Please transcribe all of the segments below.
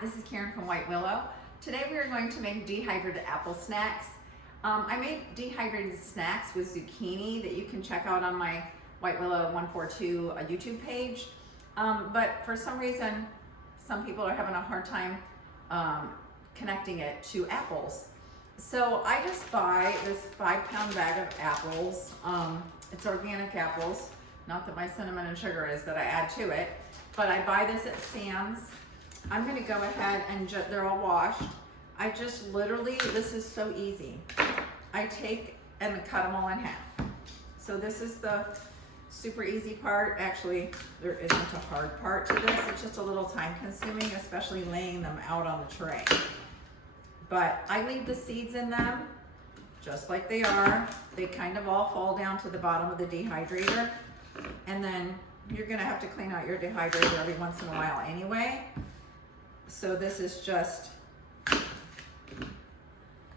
This is Karen from White Willow. Today we are going to make dehydrated apple snacks. I made dehydrated snacks with zucchini that you can check out on my White Willow 142 YouTube page. But for some reason, some people are having a hard time connecting it to apples. So I just buy this 5-pound bag of apples. It's organic apples, not that my cinnamon and sugar is that I add to it, but I buy this at Sam's. I'm gonna go ahead and they're all washed. I just literally, this is so easy. I take and cut them all in half. So this is the super easy part. Actually, there isn't a hard part to this. It's just a little time consuming, especially laying them out on the tray. But I leave the seeds in them just like they are. They kind of all fall down to the bottom of the dehydrator. And then you're gonna have to clean out your dehydrator every once in a while anyway. So this is just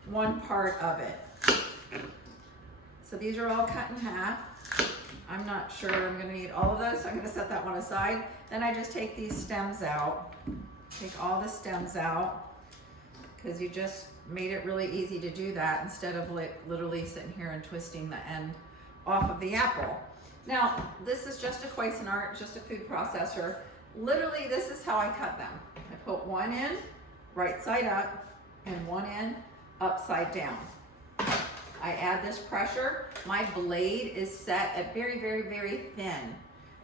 one part of it. So these are all cut in half. I'm not sure I'm gonna need all of those, so I'm gonna set that one aside. Then I just take these stems out, take all the stems out, because you just made it really easy to do that instead of literally sitting here and twisting the end off of the apple. Now, this is just a Cuisinart, just a food processor. Literally, this is how I cut them. I put one in right side up and one in upside down. I add this pressure. My blade is set at very, very, very thin.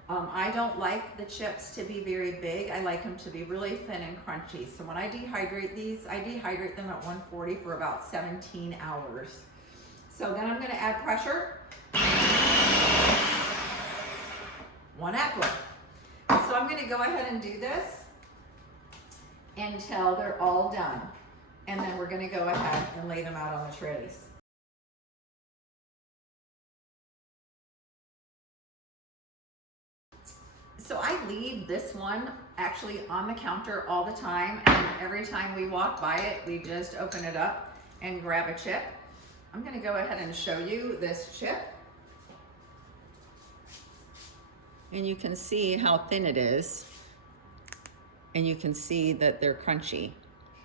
I don't like the chips to be very big. I like them to be really thin and crunchy. So when I dehydrate these, I dehydrate them at 140 for about 17 hours. So then I'm gonna add pressure. One apple. So I'm gonna go ahead and do this until they're all done. And then we're gonna go ahead and lay them out on the trays. So I leave this one actually on the counter all the time, and every time we walk by it, we just open it up and grab a chip. I'm gonna go ahead and show you this chip. And you can see how thin it is. And you can see that they're crunchy.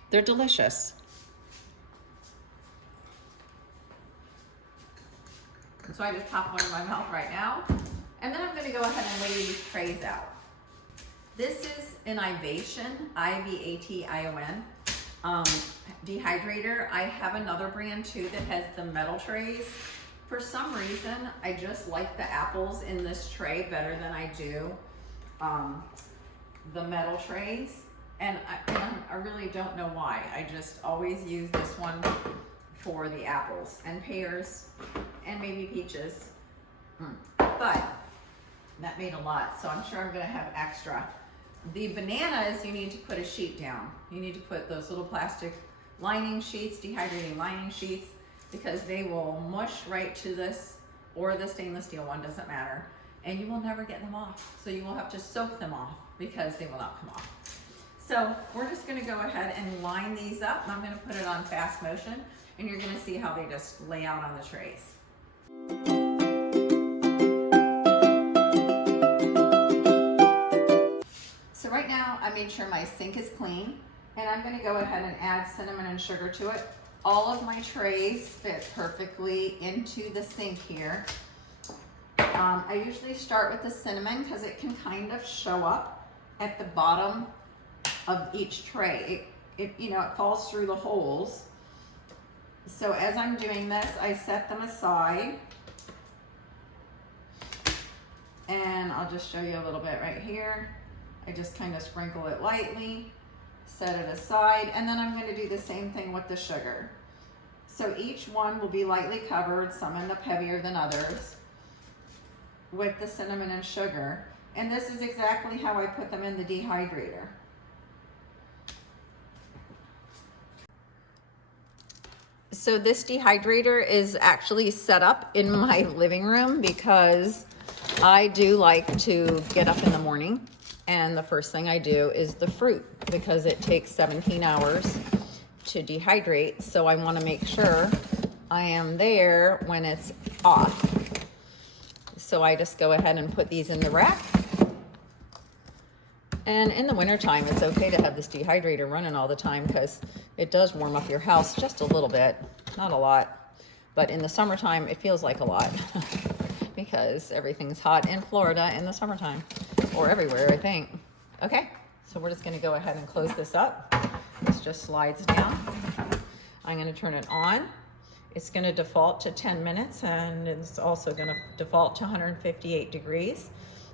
They're delicious. So I just pop one in my mouth right now. And then I'm gonna go ahead and lay these trays out. This is an Ivation, I-V-A-T-I-O-N, dehydrator. I have another brand too that has the metal trays. For some reason, I just like the apples in this tray better than I do the metal trays. And I really don't know why. I just always use this one for the apples and pears and maybe peaches. But that made a lot, so I'm sure I'm gonna have extra. The bananas, you need to put a sheet down. You need to put those little plastic lining sheets, dehydrating lining sheets, because they will mush right to this, or the stainless steel one, doesn't matter, and you will never get them off. So you will have to soak them off because they will not come off. So we're just gonna go ahead and line these up, and I'm gonna put it on fast motion, and you're gonna see how they just lay out on the trays. So right now, I made sure my sink is clean, and I'm gonna go ahead and add cinnamon and sugar to it. All of my trays fit perfectly into the sink here. I usually start with the cinnamon because it can kind of show up at the bottom of each tray. It falls through the holes. So as I'm doing this, I set them aside. And I'll just show you a little bit right here. I just kind of sprinkle it lightly, set it aside, and then I'm going to do the same thing with the sugar. So each one will be lightly covered, some end up heavier than others, with the cinnamon and sugar. And this is exactly how I put them in the dehydrator. So this dehydrator is actually set up in my living room because I do like to get up in the morning, and the first thing I do is the fruit because it takes 17 hours to dehydrate. So I want to make sure I am there when it's off. So I just go ahead and put these in the rack. And in the wintertime, it's okay to have this dehydrator running all the time because it does warm up your house just a little bit, not a lot. But in the summertime, it feels like a lot because everything's hot in Florida in the summertime, or everywhere, I think. Okay, so we're just gonna go ahead and close this up. This just slides down. I'm gonna turn it on. It's gonna default to 10 minutes, and it's also gonna default to 158 degrees.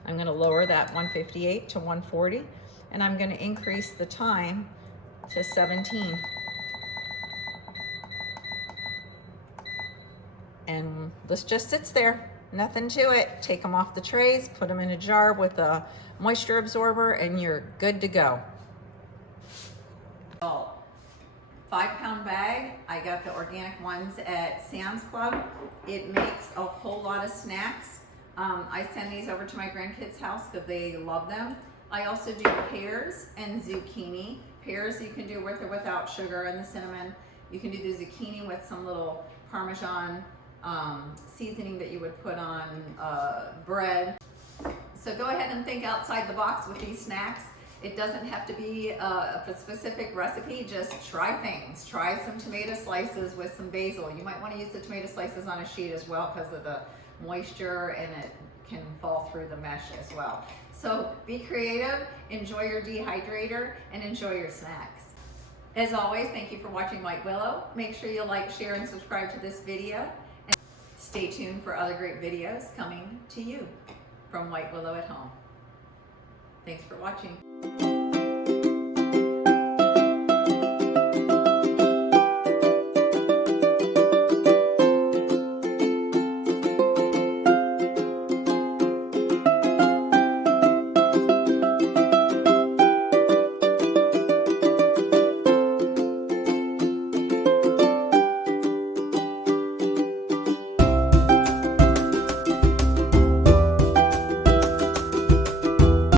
I'm gonna lower that 158 to 140, and I'm gonna increase the time to 17. And this just sits there, nothing to it. Take them off the trays, put them in a jar with a moisture absorber, and you're good to go. 5-pound bag. I got the organic ones at Sam's Club. It makes a whole lot of snacks. I send these over to my grandkids' house because they love them. I also do pears and zucchini. Pears you can do with or without sugar and the cinnamon. You can do the zucchini with some little Parmesan seasoning that you would put on bread. So go ahead and think outside the box with these snacks. It doesn't have to be a specific recipe, just try things. Try some tomato slices with some basil. You might want to use the tomato slices on a sheet as well because of the moisture, and it can fall through the mesh as well. So be creative, enjoy your dehydrator, and enjoy your snacks. As always, thank you for watching White Willow. Make sure you like, share, and subscribe to this video. And stay tuned for other great videos coming to you from White Willow at Home. Thanks for watching.